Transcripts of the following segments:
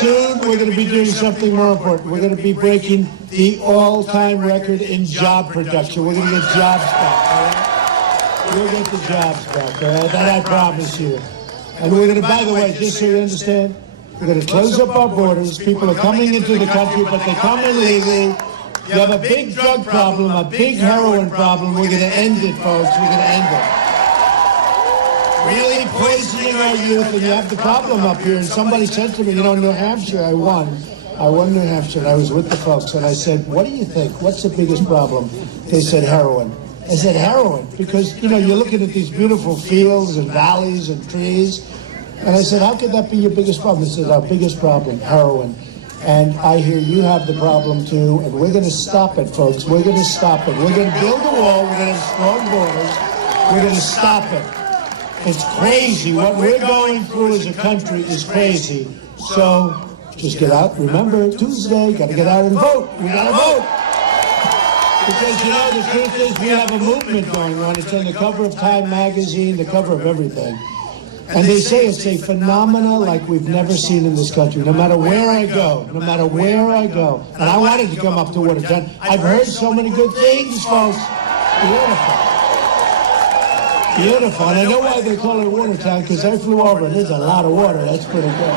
Soon we're going to be doing something more important. We're going to be breaking the all-time record in job production. We're going to get jobs back, all right? We'll get the jobs back, all right? That I promise you. And we're going to, by the way, just so you understand, we're going to close up our borders. People are coming into the country, but they come in legally. You have a big drug problem, a big heroin problem. We're going to end it, folks. We're going to end it. Really poisoning our youth, and you have the problem up here. And somebody said to me, New Hampshire, I won New Hampshire, and I was with the folks, and I said, what do you think? What's the biggest problem? They said heroin. I said heroin, because, you're looking at these beautiful fields and valleys and trees. And I said, how could that be your biggest problem? He said, our biggest problem, heroin. And I hear you have the problem too, and we're going to stop it, folks. We're going to stop it. We're going to build a wall. We're going to have strong borders. We're going to stop it. It's crazy. What we're going through as a country is crazy. So just get out. Remember, Tuesday, got to get out and vote. We got to vote. Because, the truth is we have a movement going on. It's on the cover of Time magazine, the cover of everything. And they say it's a phenomenon like we've never seen in this country, no matter where I go, no matter where I go. And I wanted to come up to Watertown. I've heard so many good things, folks. Beautiful. Beautiful. And I know why they call it Watertown, because I flew over and there's a lot of water. That's pretty good.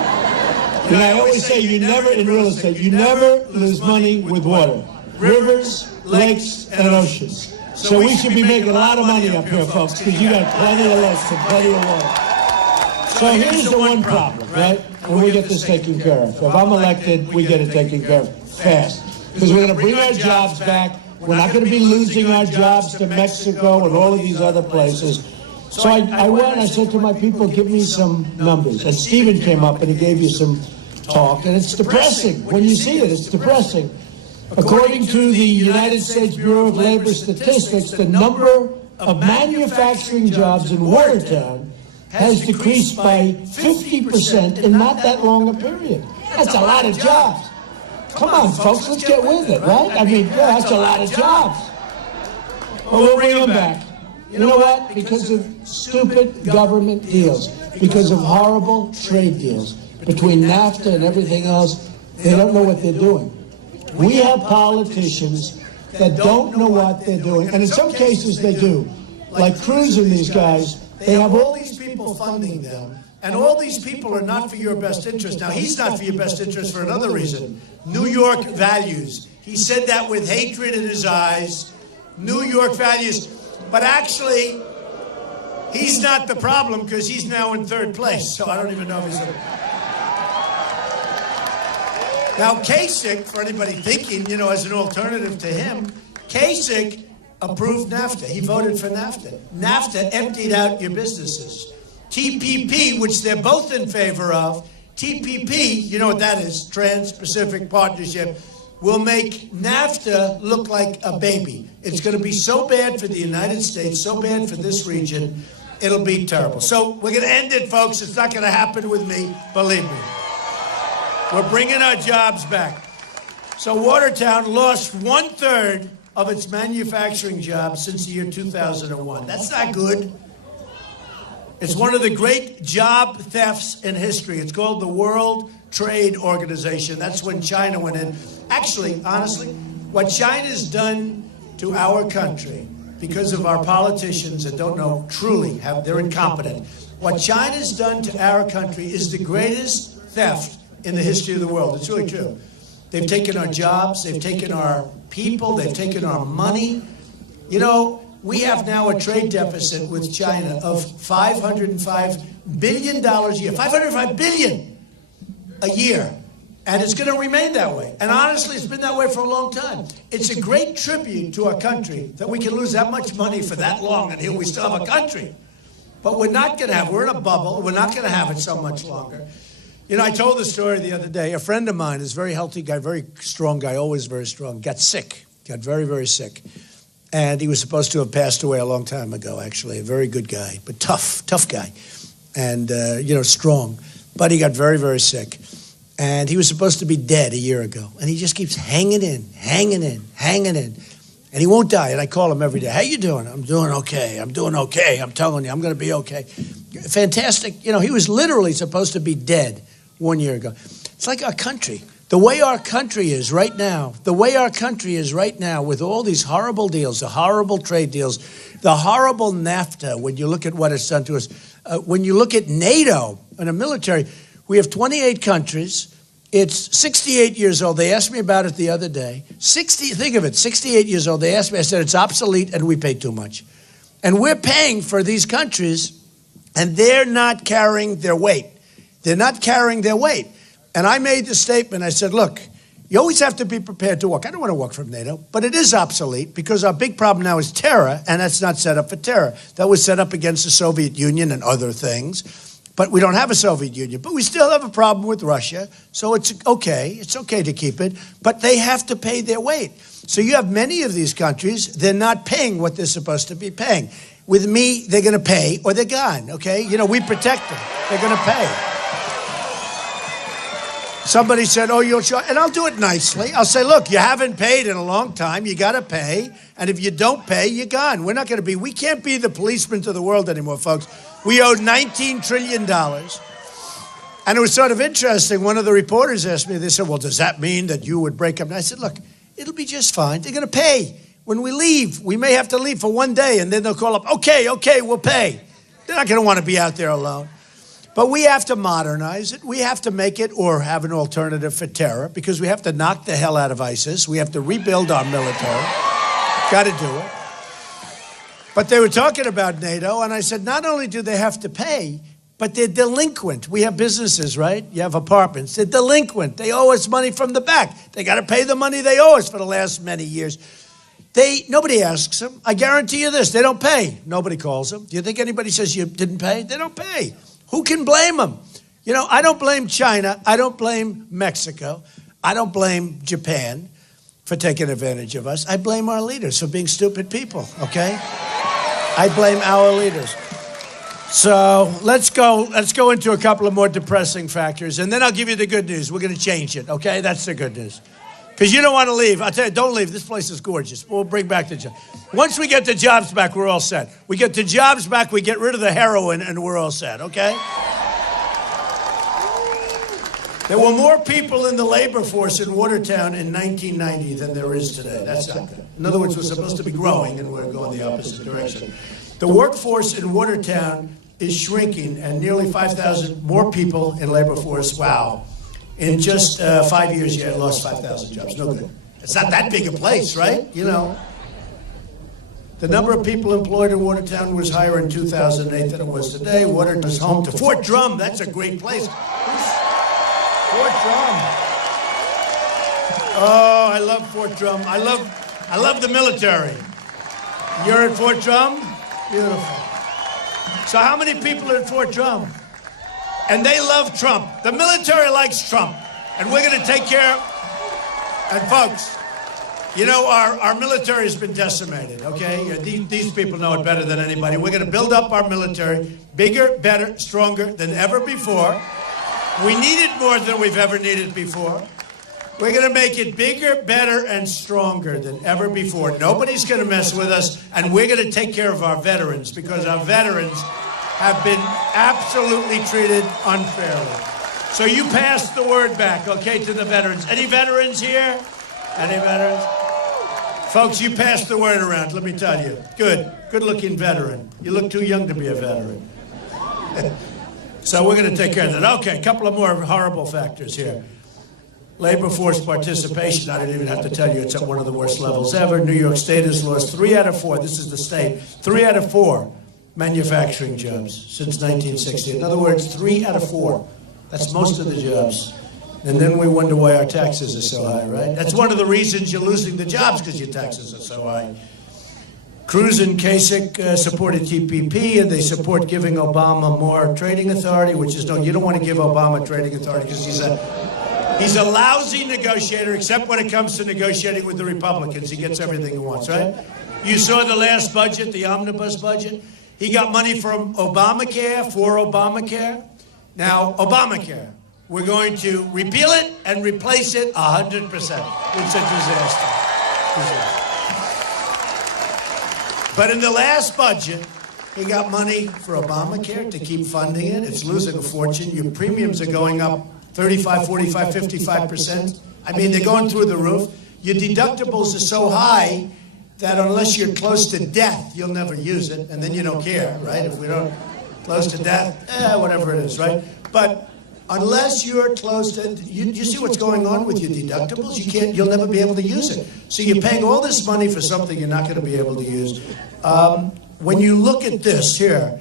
I always say in real estate, you never lose money with water. Rivers, lakes, and oceans. So we should be making a lot of money up here, folks, because you got plenty of lakes and plenty of water. So here's the one problem, right? And we get this taken care of. If I'm elected, we get it taken care of fast. Because we're going to bring our jobs back. We're not going to be losing our jobs to Mexico and all of these other places. So I went and I said to my people, give me some numbers. And Stephen came up and he gave you some talk. And it's depressing. When you see it, it's depressing. According to the United States Bureau of Labor Statistics, the number of manufacturing jobs in Watertown has decreased by 50% in not that long a period. That's a lot of jobs. Come on, folks, let's get with it, right? That's a lot of jobs. But we'll bring them back. You know what? Because of stupid government deals, because of horrible trade deals between NAFTA and everything else, they don't know what they're doing. We have politicians that don't know what they're doing, and in some cases they do. Like Cruz and these guys, they have all these people funding them, and all these people are not for your best interest. Now, he's not for your best interest for another reason. New York values. He said that with hatred in his eyes. New York values. But actually, he's not the problem because he's now in third place. So I don't even know if he's... Now, Kasich, for anybody thinking, as an alternative to him, Kasich approved NAFTA. He voted for NAFTA. NAFTA emptied out your businesses. TPP, which they're both in favor of, TPP, you know what that is, Trans-Pacific Partnership, will make NAFTA look like a baby. It's going to be so bad for the United States, so bad for this region, it'll be terrible. So we're going to end it, folks. It's not going to happen with me, believe me. We're bringing our jobs back. So Watertown lost 1/3 of its manufacturing jobs since the year 2001. That's not good. It's one of the great job thefts in history. It's called the World Trade Organization. That's when China went in. Actually, honestly, what China's done to our country, because of our politicians that don't know truly, they're incompetent. What China's done to our country is the greatest theft in the history of the world. It's really true. They've taken our jobs, they've taken our people, they've taken our money. We have now a trade deficit with China of $505 billion a year. $505 billion a year. And it's going to remain that way. And honestly, it's been that way for a long time. It's a great tribute to our country that we can lose that much money for that long and here we still have a country. But we're not going to have, we're in a bubble, we're not going to have it so much longer. I told the story the other day. A friend of mine, is a very healthy guy, very strong guy, always very strong, got sick, got very, very sick. And he was supposed to have passed away a long time ago, actually. A very good guy, but tough guy. And, strong. But he got very, very sick. And he was supposed to be dead a year ago. And he just keeps hanging in. And he won't die. And I call him every day. How you doing? I'm doing okay. I'm telling you, I'm going to be okay. Fantastic. He was literally supposed to be dead 1 year ago. It's like our country. The way our country is right now, with all these horrible deals, the horrible trade deals, the horrible NAFTA, when you look at what it's done to us, when you look at NATO and the military, we have 28 countries. It's 68 years old. They asked me about it the other day. 68 years old. They asked me, I said, it's obsolete and we pay too much. And we're paying for these countries and they're not carrying their weight. They're not carrying their weight. And I made the statement, I said, look, you always have to be prepared to walk. I don't want to walk from NATO, but it is obsolete because our big problem now is terror, and that's not set up for terror. That was set up against the Soviet Union and other things, but we don't have a Soviet Union. But we still have a problem with Russia, so it's okay. It's okay to keep it, but they have to pay their weight. So you have many of these countries, they're not paying what they're supposed to be paying. With me, they're going to pay or they're gone, okay? You know, we protect them. They're going to pay. Somebody said, oh, you'll show, and I'll do it nicely. I'll say, look, you haven't paid in a long time. You got to pay. And if you don't pay, you're gone. We can't be the policemen to the world anymore, folks. We owed $19 trillion. And it was sort of interesting. One of the reporters asked me, they said, well, does that mean that you would break up? And I said, look, it'll be just fine. They're going to pay. When we leave, we may have to leave for one day, and then they'll call up, okay, we'll pay. They're not going to want to be out there alone. But we have to modernize it. We have to make it or have an alternative for terror because we have to knock the hell out of ISIS. We have to rebuild our military. Got to do it. But they were talking about NATO, and I said, not only do they have to pay, but they're delinquent. We have businesses, right? You have apartments. They're delinquent. They owe us money from the back. They got to pay the money they owe us for the last many years. Nobody asks them. I guarantee you this, they don't pay. Nobody calls them. Do you think anybody says you didn't pay? They don't pay. Who can blame them? You know, I don't blame China. I don't blame Mexico. I don't blame Japan for taking advantage of us. I blame our leaders for being stupid people, okay? I blame our leaders. So let's go into a couple of more depressing factors, and then I'll give you the good news. We're going to change it, okay? That's the good news. Because you don't want to leave. I'll tell you, don't leave. This place is gorgeous. We'll bring back the jobs. Once we get the jobs back, we're all set. We get the jobs back, we get rid of the heroin, and we're all set, okay? There were more people in the labor force in Watertown in 1990 than there is today. That's not good. In other words, we're supposed to be growing, and we're going the opposite direction. The workforce in Watertown is shrinking, and nearly 5,000 more people in labor force. Wow. In just 5 years, you had lost 5,000 jobs. No good. It's not that big a place, right? You know. The number of people employed in Watertown was higher in 2008 than it was today. Watertown is home to Fort Drum. That's a great place. Fort Drum. Oh, I love Fort Drum. I love the military. You're at Fort Drum? Beautiful. So how many people are at Fort Drum? And they love Trump. The military likes Trump. And we're going to take care of... And folks, you know, our military has been decimated, okay? These people know it better than anybody. We're going to build up our military bigger, better, stronger than ever before. We need it more than we've ever needed before. We're going to make it bigger, better, and stronger than ever before. Nobody's going to mess with us, and we're going to take care of our veterans because our veterans have been absolutely treated unfairly. So you pass the word back, okay, to the veterans. Any veterans here? Any veterans? Folks, you pass the word around, let me tell you. Good-looking veteran. You look too young to be a veteran. So we're going to take care of that. Okay, a couple of more horrible factors here. Labor force participation, I didn't even have to tell you, it's at one of the worst levels ever. New York State has lost 3 out of 4, this is the state, 3 out of 4 manufacturing jobs since 1960. In other words, 3 out of 4. That's most of the jobs. And then we wonder why our taxes are so high, right? That's one of the reasons you're losing the jobs, because your taxes are so high. Cruz and Kasich supported TPP, and they support giving Obama more trading authority, which is, no, you don't want to give Obama trading authority because he's a lousy negotiator, except when it comes to negotiating with the Republicans. He gets everything he wants, right? You saw the last budget, the omnibus budget. He got money from Obamacare, for Obamacare. Now, Obamacare, we're going to repeal it and replace it 100%. It's a disaster. But in the last budget, he got money for Obamacare to keep funding it. It's losing a fortune. Your premiums are going up 35, 45, 55%. I mean, they're going through the roof. Your deductibles are so high that unless you're close to death, you'll never use it, and then you don't care, right? If we don't close to death, whatever it is, right? But unless you're close to, you see what's going on with your deductibles? You'll never be able to use it. So you're paying all this money for something you're not going to be able to use. When you look at this here,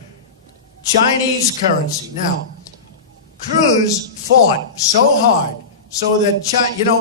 Chinese currency. Now, Cruz fought so hard so that China,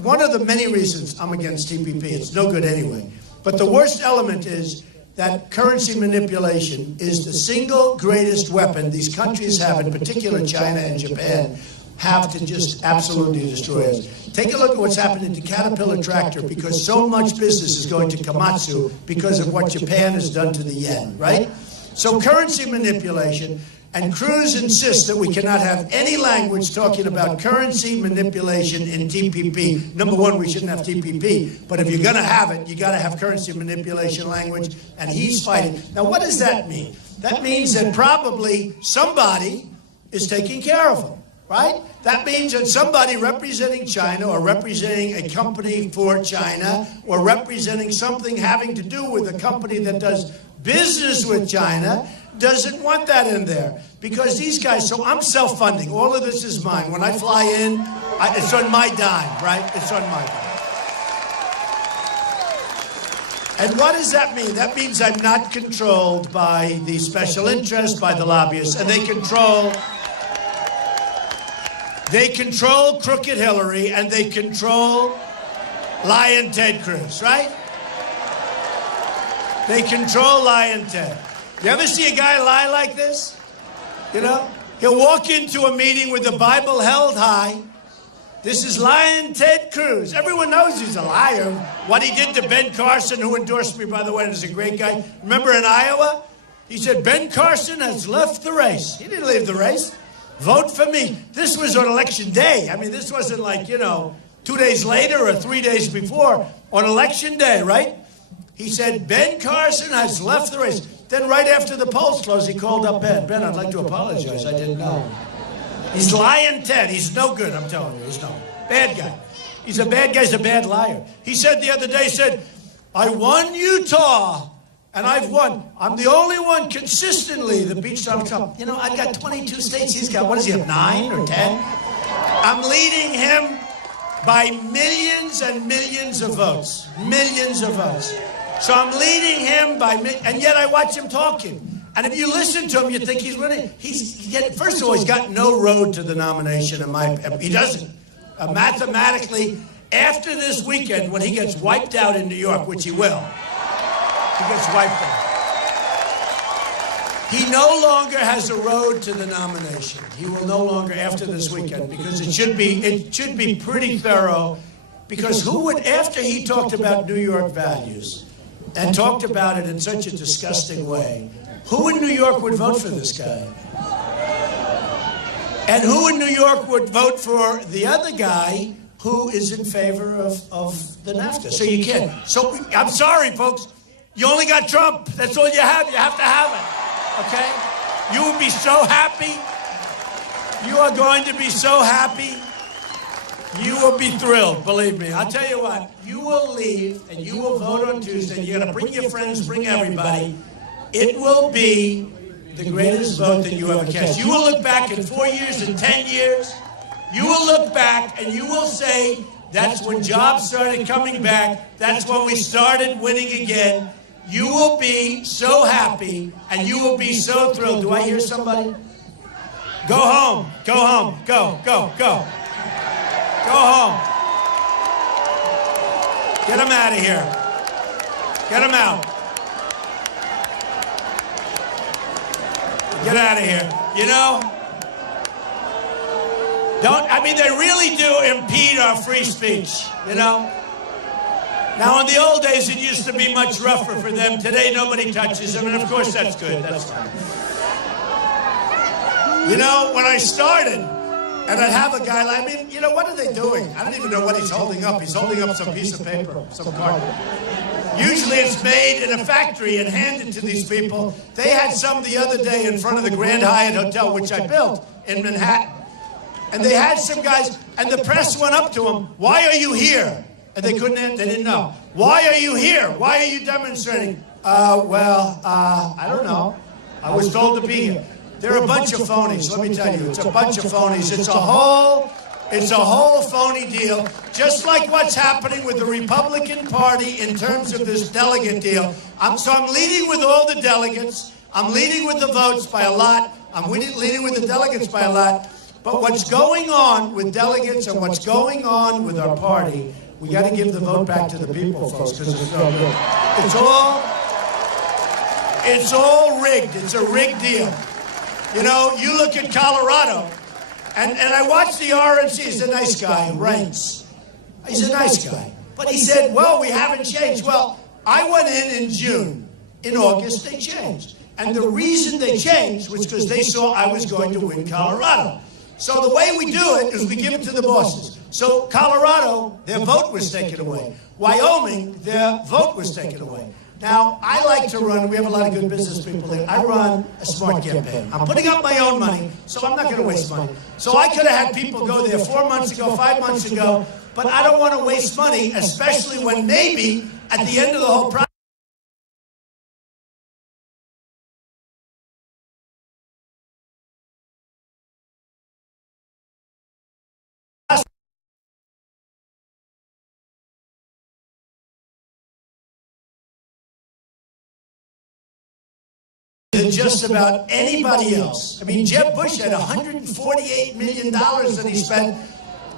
one of the many reasons I'm against TPP, it's no good anyway. But the worst element is that currency manipulation is the single greatest weapon these countries have, in particular China and Japan, have to just absolutely destroy us. Take a look at what's happening to Caterpillar tractor, because so much business is going to Komatsu because of what Japan has done to the yen, right? So currency manipulation, and Cruz insists that we cannot have any language talking about currency manipulation in TPP. Number one, we shouldn't have TPP, but if you're going to have it, you got to have currency manipulation language, and he's fighting. Now, what does that mean? That means that probably somebody is taking care of him, right? That means that somebody representing China, or representing a company for China, or representing something having to do with a company that does business with China, doesn't want that in there, because these guys, so I'm self-funding. All of this is mine. When I fly in, it's on my dime, right? It's on my dime. And what does that mean? That means I'm not controlled by the special interests, by the lobbyists, and they control Crooked Hillary, and they control Lion Ted Cruz, right? They control Lion Ted. You ever see a guy lie like this? You know? He'll walk into a meeting with the Bible held high. This is Lion Ted Cruz. Everyone knows he's a liar. What he did to Ben Carson, who endorsed me, by the way, and is a great guy. Remember in Iowa? He said, Ben Carson has left the race. He didn't leave the race. Vote for me. This was on election day. I mean, this wasn't like, 2 days later or 3 days before. On election day, right? He said, Ben Carson has left the race. Then right after the polls closed, he called up Ben. Ben, I'd like to apologize. I didn't know. He's Lion Ted. He's no good, I'm telling you. He's no bad guy. He's a bad guy. He's a bad liar. He said the other day, I won Utah, and I've won. I'm the only one consistently that beats Donald Trump. I've got 22 states. He's got, what does he have, 9 or 10? I'm leading him by millions and millions of votes. Millions of votes. So I'm leading him by, and yet I watch him talking. And if you listen to him, you think he's winning. First of all, he's got no road to the nomination. He doesn't. Mathematically, after this weekend, when he gets wiped out in New York, which he will, he gets wiped out. He no longer has a road to the nomination. He will no longer after this weekend, because it should be pretty thorough. Because who would, after he talked about New York values and talked about it in such a disgusting way, who in New York would vote for this guy? And who in New York would vote for the other guy who is in favor of the NAFTA? So you can't. So I'm sorry, folks. You only got Trump. That's all you have. You have to have it. Okay? You will be so happy. You are going to be so happy. You will be thrilled, believe me. I'll tell you what. You will leave and you will vote on Tuesday. You're going to bring your friends, bring everybody. It will be the greatest vote that you ever cast. You will look back in 4 years and 10 years. You will look back and you will say, that's when jobs started coming back. That's when we started winning again. You will be so happy and you will be so thrilled. Do I hear somebody? Go home. Go home. Go, go, go. Go home. Get them out of here. Get them out. Get out of here. They really do impede our free speech, Now, in the old days, it used to be much rougher for them. Today, nobody touches them, and of course, that's good. That's fine. When I started, and I'd have a guy like, what are they doing? I don't even know what he's holding up. He's holding up some piece of paper, some cardboard. Usually it's made in a factory and handed to these people. They had some the other day in front of the Grand Hyatt Hotel, which I built in Manhattan. And they had some guys, and the press went up to them, "Why are you here?" And they couldn't, they didn't know. "Why are you here? Why are you demonstrating?" I don't know. I was told to be here. They're a bunch of phonies, let me tell you. It's a bunch of phonies. It's a whole phony deal, just like what's happening with the Republican Party in terms of this delegate deal. So I'm leading with all the delegates. I'm leading with the votes by a lot. I'm leading with the delegates by a lot. But what's going on with delegates and what's going on with our party, we got to give the vote back to the people, folks, because it's no good. It's all rigged. It's a rigged deal. You know, you look at Colorado, and I watched the RNC. He's a nice guy who ranks. He's a nice guy. But he said, well, we haven't changed. Well, I went in June. In August, they changed. And the reason they changed was because they saw I was going to win Colorado. So the way we do it is we give it to the bosses. So Colorado, their vote was taken away. Wyoming, their vote was taken away. Now, I like to run, we have a lot of good business people there. I run a smart campaign. I'm putting up my own money, so I'm not going to waste money. So I could have had people go there 4 months ago, 5 months ago, but I don't want to waste money, especially when maybe at the end of the whole process, than just about anybody else. I mean, Jeb Bush had $148 million that he spent,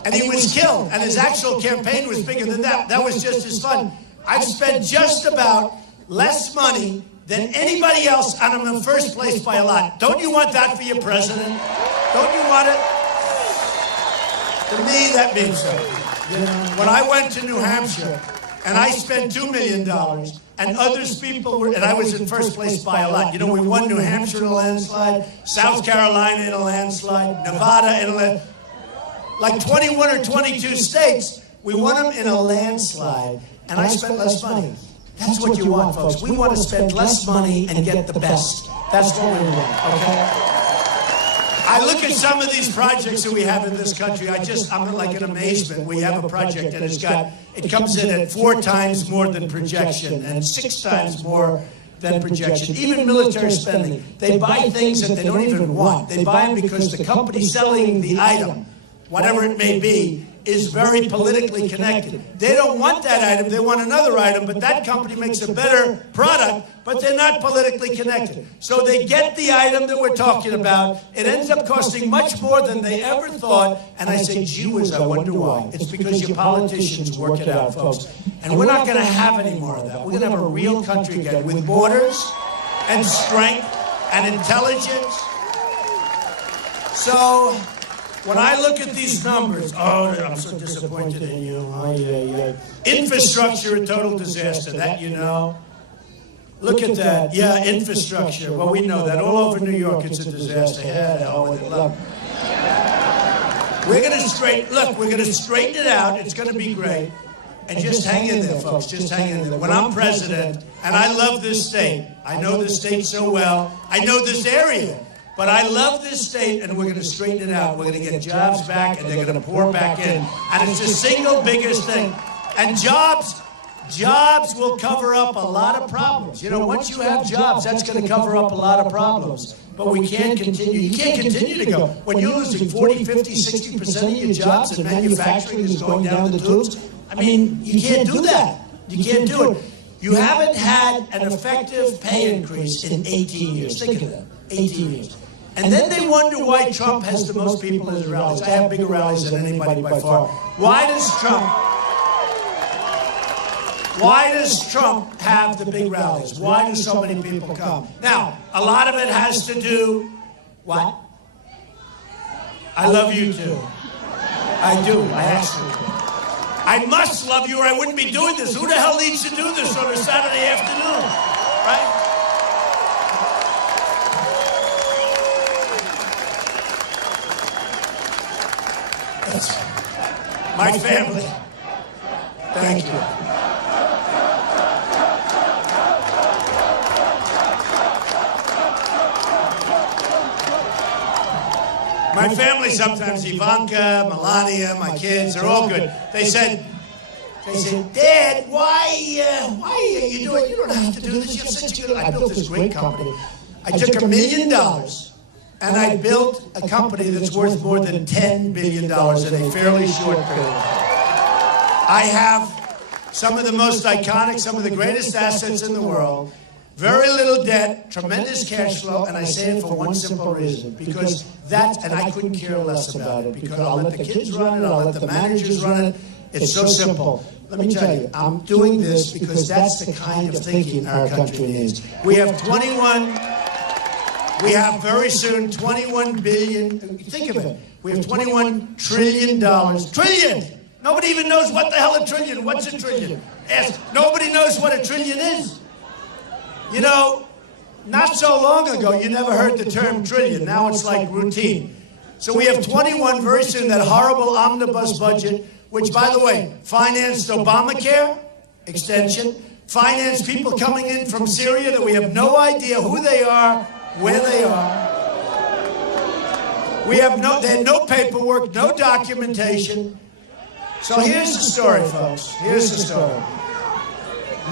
and he was killed, and his actual campaign was bigger than that. That was just his fun. I've spent just about less money than anybody else, and I'm in first place by a lot. Don't you want that for your president? Don't you want it? To me, that means something. You know, when I went to New Hampshire, and I spent $2 million, and others people were, and I was in first place by a lot. You know, we won New Hampshire in a landslide, South Carolina in a landslide, Nevada in a landslide. Like 21 or 22 states, we won them in a landslide, and I spent less money. That's what you want, folks. We want to spend less money and get the best. That's what we want, okay? I look at some of these projects that we have in this country, I'm like in amazement. We have a project and it comes in at 4 times more than projection and 6 times more than projection. Even military spending. They buy things that they don't even want. They buy them because the company selling the item, whatever it may be, is very politically connected. They don't want that item, they want another item, but that company makes a better product, but they're not politically connected. So they get the item that we're talking about, it ends up costing much more than they ever thought, and I say, gee whiz, I wonder why. It's because your politicians work it out, folks. And we're not gonna have any more of that. We're gonna have a real country again with borders and strength and intelligence. So, when I look at these numbers, oh, I'm so disappointed in you. Oh, yeah. Infrastructure, a total disaster, that you know. Look at that. Yeah, infrastructure. Well, we know that. All over New York, it's a disaster. Yeah, oh, they love it. We're going to straighten it out. It's going to be great. And just hang in there, folks. Just hang in there. When I'm president, and I love this state. I know this state so well. I know this area. But I love this state, and we're going to straighten it out. We're going to get jobs back, and they're going to pour back in. And it's the single biggest thing. And jobs will cover up a lot of problems. You know, once you have jobs, that's going to cover up a lot of problems. But we can't continue. You can't continue to go. When you're losing 40, 50, 60% of your jobs and manufacturing is going down the tubes, I mean, you can't do that. You can't do it. You haven't had an effective pay increase in 18 years. Think of that. 18 years. And then they wonder why Trump has the most people in his rallies. I have bigger rallies than anybody by far. Why does Trump have the big rallies? Why do so many people come? Now, a lot of it has to do, what? I love you too. I do, I actually do. I must love you or I wouldn't be doing this. Who the hell needs to do this on a Saturday afternoon, right? My family. Thank you. My family sometimes, Ivanka, Melania, my kids, they're all good. They said, Dad, why are you doing? You don't have to do this. You're such a good. I built this great company. I took $1 million and I built a company that's worth more than $10 billion in a fairly short period of time. I have some of the most iconic, some of the greatest assets in the world. Very little debt, tremendous cash flow, and I say it for one simple reason, because that, and I couldn't care less about it, because I'll let the kids run it, I'll let the managers run it. It's so simple. Let me tell you, I'm doing this because that's the kind of thinking our country needs. We have very soon 21 billion, think of it, we have $21 trillion. Trillion! Nobody even knows what the hell a trillion, what's a trillion? Nobody knows what a trillion is. You know, not so long ago, you never heard the term trillion. Now it's like routine. So we have 21 very soon, that horrible omnibus budget, which, by the way, financed Obamacare extension, financed people coming in from Syria that we have no idea who they are, where they are. They had no paperwork, no documentation. So here's the story, folks. Here's the story.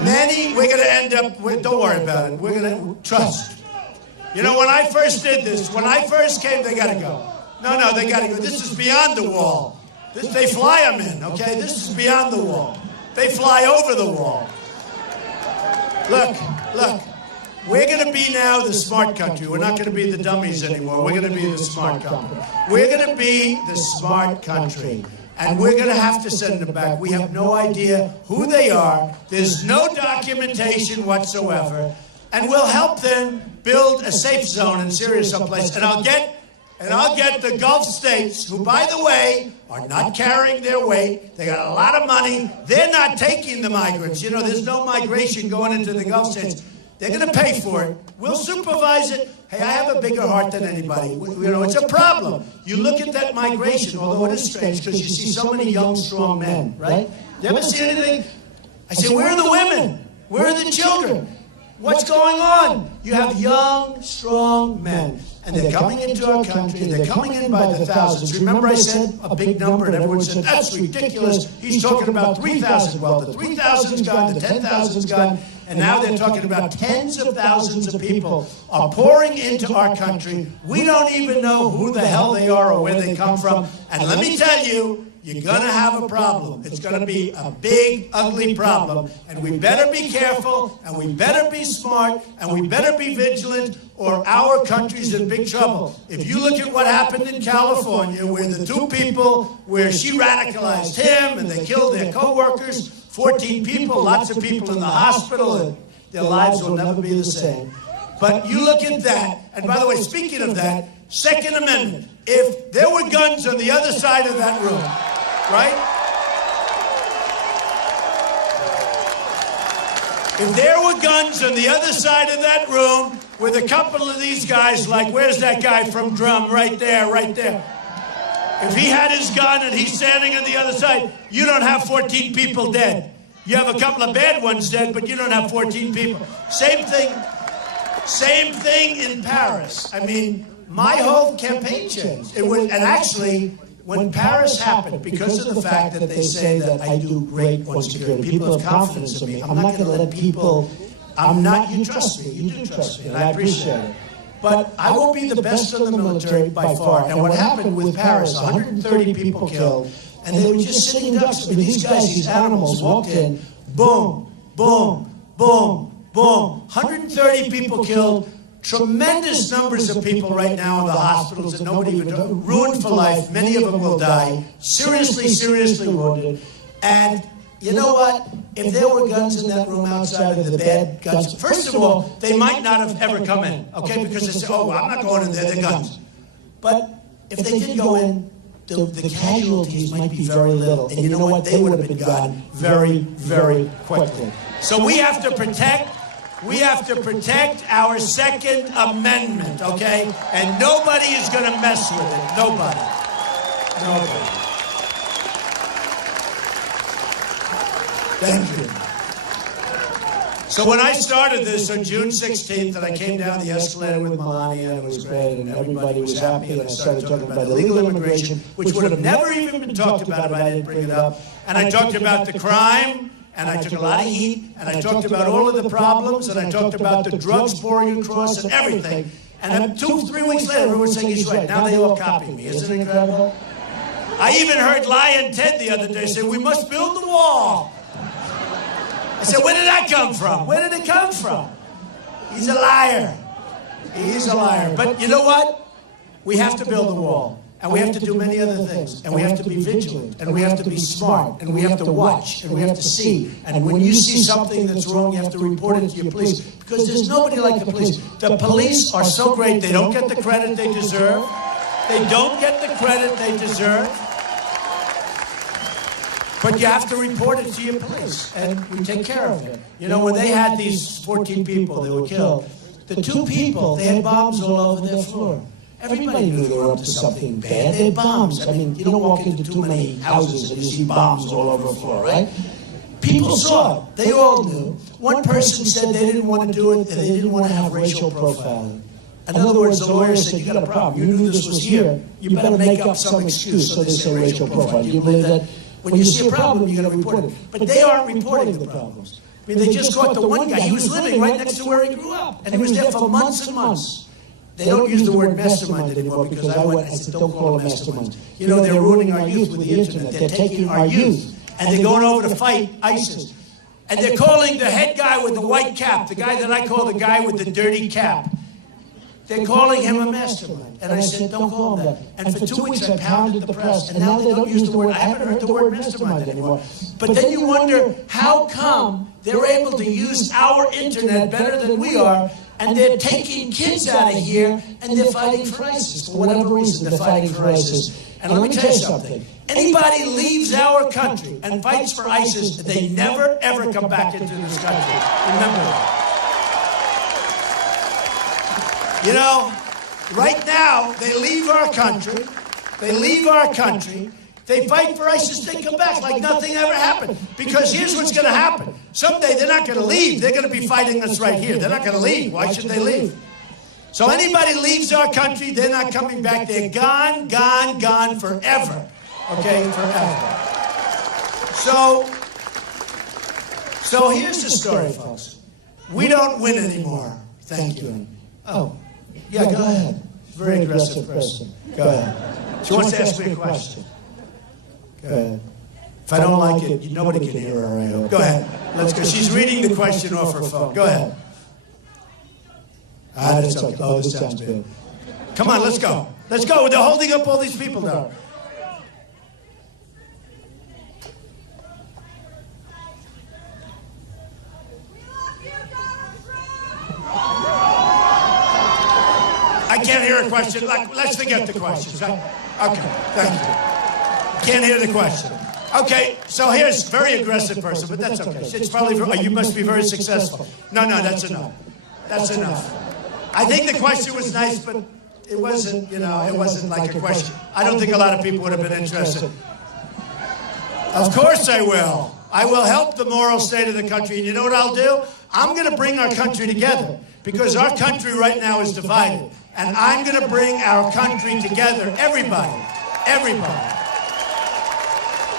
We're going to end up with, don't worry about it, we're going to trust. You know, when I first did this, when I first came, they got to go. No, they got to go. This is beyond the wall. They fly them in, okay? This is beyond the wall. They fly over the wall. Look, we're going to be now the smart country. We're not going to be the dummies anymore. We're going to be the smart country. We're going to be the smart country. And we're going to have to send them back. We have no idea who they are. There's no documentation whatsoever. And we'll help them build a safe zone in Syria someplace. And I'll get the Gulf states, who, by the way, are not carrying their weight. They got a lot of money. They're not taking the migrants. You know, there's no migration going into the Gulf states. They're going to pay for it. We'll supervise it. Hey, I have a bigger heart than anybody. You know, it's a problem. You look at that migration, although it is strange, because you see so many young, strong men, right? You ever see anything? I say, where are the women? Where are the children? What's going on? You have young, strong men, and they're coming into our country. They're coming in by the thousands. Remember I said a big number, and everyone said, that's ridiculous. He's talking about 3,000. Well, the 3,000's gone, the 10,000's gone. And now they're talking about tens of thousands of people are pouring into our country. We don't even know who the hell they are or where they come from. And let me tell you, you're going to have a problem. It's going to be a big, ugly problem. And we better be careful, and we better be smart, and we better be vigilant, or our country's in big trouble. If you look at what happened in California, where the two people, where she radicalized him, and they killed their co-workers, 14 people, lots of people in the hospital, and their lives will never be the same. But you look at that, and by the way, speaking of that, Second Amendment, if there were guns on the other side of that room, right? If there were guns on the other side of that room with a couple of these guys, like, where's that guy from Drum? Right there, right there. If he had his gun and he's standing on the other side, you don't have 14 people dead. You have a couple of bad ones dead, but you don't have 14 people. Same thing in Paris. I mean, my whole campaign changed. And actually, when Paris happened, because of the fact that they say that I do great on security, people have confidence in me. I'm not going to let people, you trust me, you do trust me, and I appreciate it. But I won't be the best in the military by far. And what happened with Paris, 130 people killed, and they were just sitting ducks. I mean, these guys, these animals walked in, boom, boom, boom, boom. 130 people killed, tremendous numbers of people right now in the hospitals that nobody even ruined for life. Many of them will die, seriously wounded. And you know what? If there were guns in that room outside of the bad guns, first of all, they might not have ever come in, okay? Because they say, oh, well, I'm not going in there, they're guns. But if they did go in, the casualties might be very little. And you know what? They would have been gone very, very quickly. So we have to protect our Second Amendment, okay? And nobody is going to mess with it. Nobody. Thank you. So when I started this on June 16th, and I came down the escalator with Melania, and it was great, and everybody was happy, and I started talking about illegal immigration, which would have never even been talked about if I didn't bring it up. And I talked about the crime, and I took a lot of heat, and I talked about all of the problems, and I talked about the drugs pouring across and everything. And 2-3 weeks later, everyone was saying he's right. Now they all copy me. Isn't it incredible? I even heard Lion Ted the other day say, we must build the wall. I said, where did that come from? Where did it come from? He's a liar. He's a liar. But you know what? We have to build the wall. And we have to do many other things. And we have to be vigilant. And we have to be smart. And we have to watch. And we have to see. And when you see something that's wrong, you have to report it to your police. Because there's nobody like the police. The police are so great. They don't get the credit they deserve. They don't get the credit they deserve. But you have to report it to your police, and we take care of it. You know, when they had these 14 people that were killed, the 2 people, they had bombs all over their floor. Everybody knew they were up to something bad. They had bombs. I mean, you don't walk into too many houses and you see bombs all over the floor, right? People saw it. They all knew. One person said they didn't want to do it, they didn't want to have racial profiling. In other words, the lawyer said, you got a problem. You knew this was here. You better make up some excuse. So they say racial profiling. Do you believe that? When you see a problem, you're going to report it. But they aren't reporting the problems. I mean, they just caught the one guy. He was living right next to where he grew up. And he was there for months and months. They don't use the word mastermind anymore because I said, don't call it mastermind. You know, they're ruining our youth with the internet. They're taking our youth. And they're going over to fight ISIS. And they're calling the head guy with the white cap, the guy that I call the guy with the dirty cap. They're calling him a mastermind. And I said, don't call him that. And for 2 weeks I pounded the press. And now they don't use the word, I haven't heard the word mastermind anymore. But then you wonder, how come they're able to use our internet better than we are, and they're taking kids out of here, and they're fighting for ISIS. For whatever reason, they're fighting for ISIS. And let me tell you something. Anybody leaves our country and fights for ISIS, they never, ever come back into this country. Remember that. You know, right now, they leave our country. They leave our country. They fight for ISIS. They come back like nothing ever happened. Because here's what's going to happen. Someday they're not going to leave. They're going to be fighting us right here. They're not going to leave. Why should they leave? So anybody leaves our country, they're not coming back. They're gone, gone, gone forever. Okay, forever. So here's the story, folks. We don't win anymore. Thank you. Oh. Yeah, go ahead. Very aggressive person. Go ahead. She wants to ask me a question. Go ahead. If I don't like it, nobody can hear her, I hope. Go ahead. Let's go. She's reading the question off her phone. Go ahead. That's okay. Oh, this sounds good. Come on, let's go. Let's go. They're holding up all these people now. I can't hear a question. Let's forget the questions. Okay, thank you. Can't hear the question. Okay, so here's a very aggressive person, but that's okay. It's probably, you must be very successful. No, that's enough. That's enough. I think the question was nice, but it wasn't, it wasn't like a question. I don't think a lot of people would have been interested. Of course I will. I will help the moral state of the country. And you know what I'll do? I'm going to bring our country together because our country right now is divided. And I'm going to bring our country together. Everybody.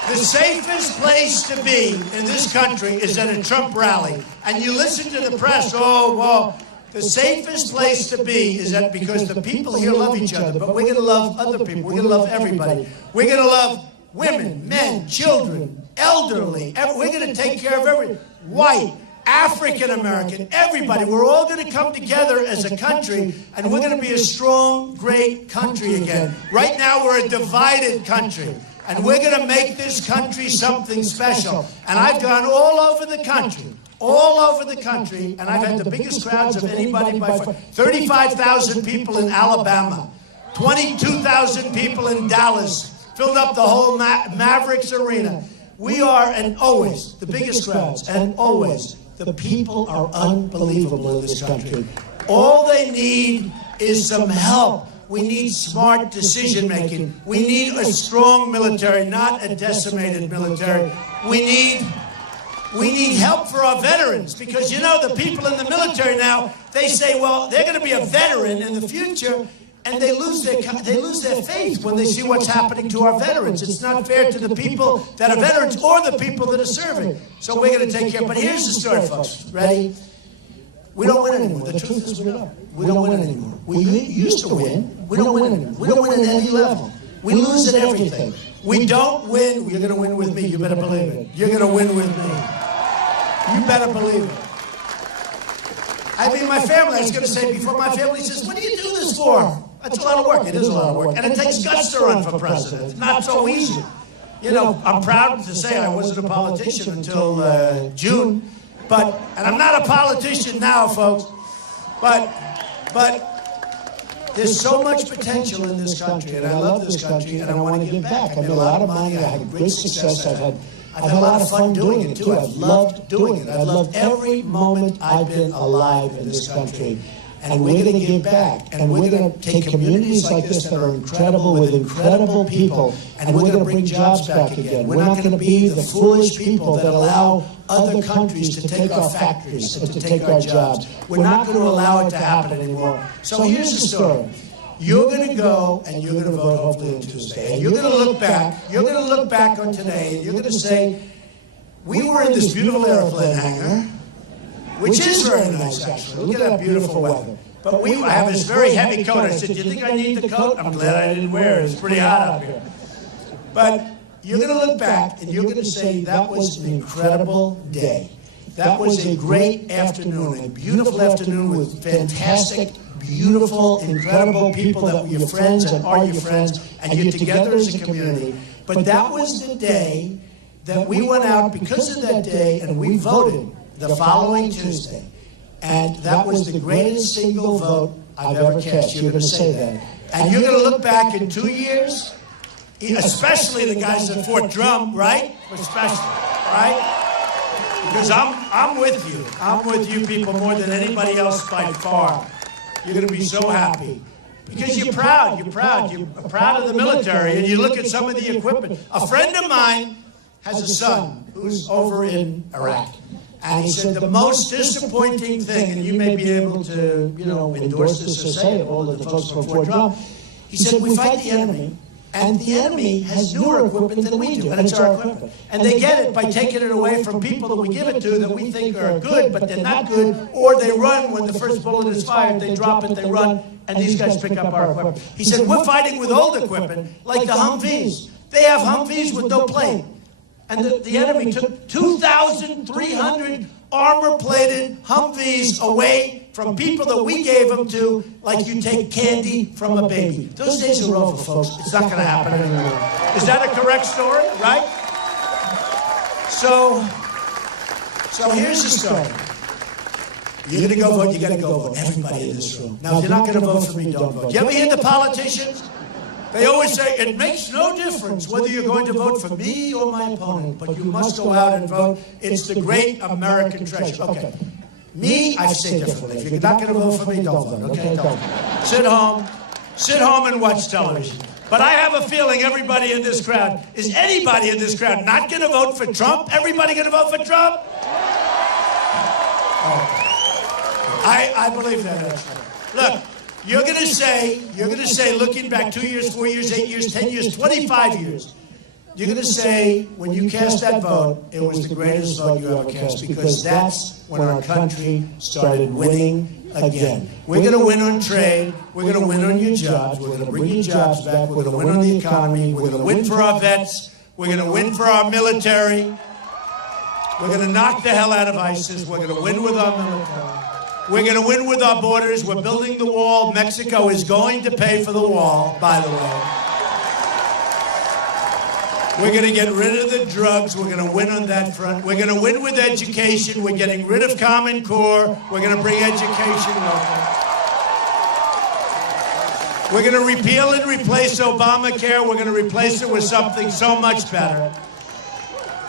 The safest place to be in this country is at a Trump rally. And you listen to the press, the safest place to be is that because the people here love each other, but we're going to love other people. We're going to love everybody. We're going to love women, men, children, elderly. We're going to take care of everyone. White, African American, everybody. We're all going to come together as a country, and we're going to be a strong, great country again. Right now, we're a divided country, and we're going to make this country something special. And I've gone all over the country, and I've had the biggest crowds of anybody by far. 35,000 people in Alabama, 22,000 people in Dallas, filled up the whole Mavericks arena. We are, and always, the biggest crowds, and always, the people are unbelievable in this country. All they need is some help. We need smart decision-making. We need a strong military, not a decimated military. We need We need help for our veterans because, you know, the people in the military now, they say, well, they're going to be a veteran in the future, and they lose their faith when they see what's happening to our veterans. It's not fair to the people that are veterans or the people that are serving. So we're going to take care. But here's the story, folks. Ready? We don't win anymore. The truth is we don't. We don't win anymore. We used to win. We don't win anymore. We don't win at any level. We lose at everything. We don't win. You're going to win with me. You better believe it. You're going to win with me. You better believe it. I mean, my family, I was going to say before, my family says, what do you do this for? That's a lot of work. It is a lot of work. And it takes guts to run for president. It's not so easy. You know, I'm proud to say I wasn't a politician until June. And I'm not a politician now, folks. But there's so much potential in this country, and I love this country, and I want to give back. I made a lot of money. I had great success. I've had a lot of fun doing it, too. I've loved doing it. I've loved every moment I've been alive in this country. And we're going to give back. And we're going to take communities like this that are incredible with incredible people, and we're going to bring jobs back again. We're not going to be the foolish people that allow other countries to take our factories and to take our jobs. We're not going to allow it to happen anymore. So here's the story. You're going to go and you're going to vote hopefully on Tuesday. And you're going to look back. You're going to look back on today and you're going to say, we were in this beautiful airplane hangar, which is very nice, actually. Look at that beautiful weather. But I have this very heavy coat. I said, do you think I need the coat? I'm glad I didn't wear it. It's pretty hot up here. But you're going to look back and you're going to say, that was an incredible day. That was a great afternoon, a beautiful afternoon with fantastic, beautiful, incredible people that were your friends and are your friends, and you're together as a community. But that was the day that we went out because of that day and we voted the following Tuesday. And that was the greatest single vote I've ever cast. You're going to say that. And you're going to look back in 2 years, especially the guys at Fort Drum, right? Especially, right? Because I'm with you. I'm with you people more than anybody else by far. You're going to be so happy. Because you're proud. You're proud. You're proud of the military. And you look at some of the equipment. A friend of mine has a son who's over in Iraq. And he said the most disappointing thing, and you may be able to, endorse this or say it, all of the folks from Fort Drum, he said, we fight the enemy, and the enemy has newer equipment than we do, and it's our equipment. And they get it by taking it away from people that we give it to that we think are good, but they're not good, or they run when the first bullet is fired, they drop it, they run, and these guys pick up our equipment. He said, we're fighting with old equipment, like the Humvees. They have Humvees with no plane. And the enemy took 2,300 armor-plated Humvees away from people that we gave them to, like you take candy from a baby. Those days are over, folks. It's not going to happen anymore. Is that a correct story, right? So here's the story. You're going to go vote, you got to go vote. Everybody in this room. Now, if you're not going to vote for me, don't vote. You ever hear the politicians? They always say, it makes no difference whether you're going to vote for me or my opponent, but you must go out and vote. It's the great American treasure. Okay. Me, I say differently. If you're not going to vote for me, don't vote. Okay, don't. Sit home and watch television. But I have a feeling everybody in this crowd, is anybody in this crowd not going to vote for Trump? Everybody going to vote for Trump? I believe that, actually. Look. You're going to say, looking back 2 years, 4 years, 8 years, 10 years, 25 years, you're going to say, when you cast that vote, it was the greatest vote you ever cast, because that's when our country started winning again. We're going to win on trade. We're going to win on your jobs. We're going to bring your jobs back. We're going to win on the economy. We're going to win for our vets. We're going to win for our military. We're going to knock the hell out of ISIS. We're going to win with our military. We're going to win with our borders. We're building the wall. Mexico is going to pay for the wall, by the way. We're going to get rid of the drugs. We're going to win on that front. We're going to win with education. We're getting rid of Common Core. We're going to bring education local. We're going to repeal and replace Obamacare. We're going to replace it with something so much better.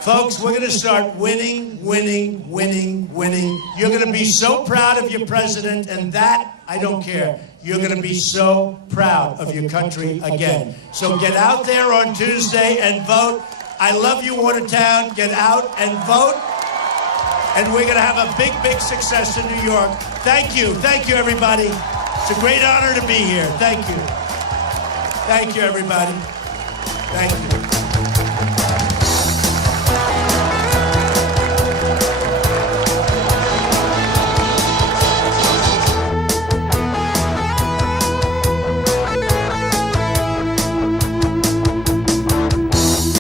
Folks, we're going to start winning, winning, winning, winning. You're going to be so proud of your president, and that, I don't care. You're going to be so proud of your country again. So get out there on Tuesday and vote. I love you, Watertown. Get out and vote. And we're going to have a big, big success in New York. Thank you. Thank you, everybody. It's a great honor to be here. Thank you. Thank you, everybody. Thank you.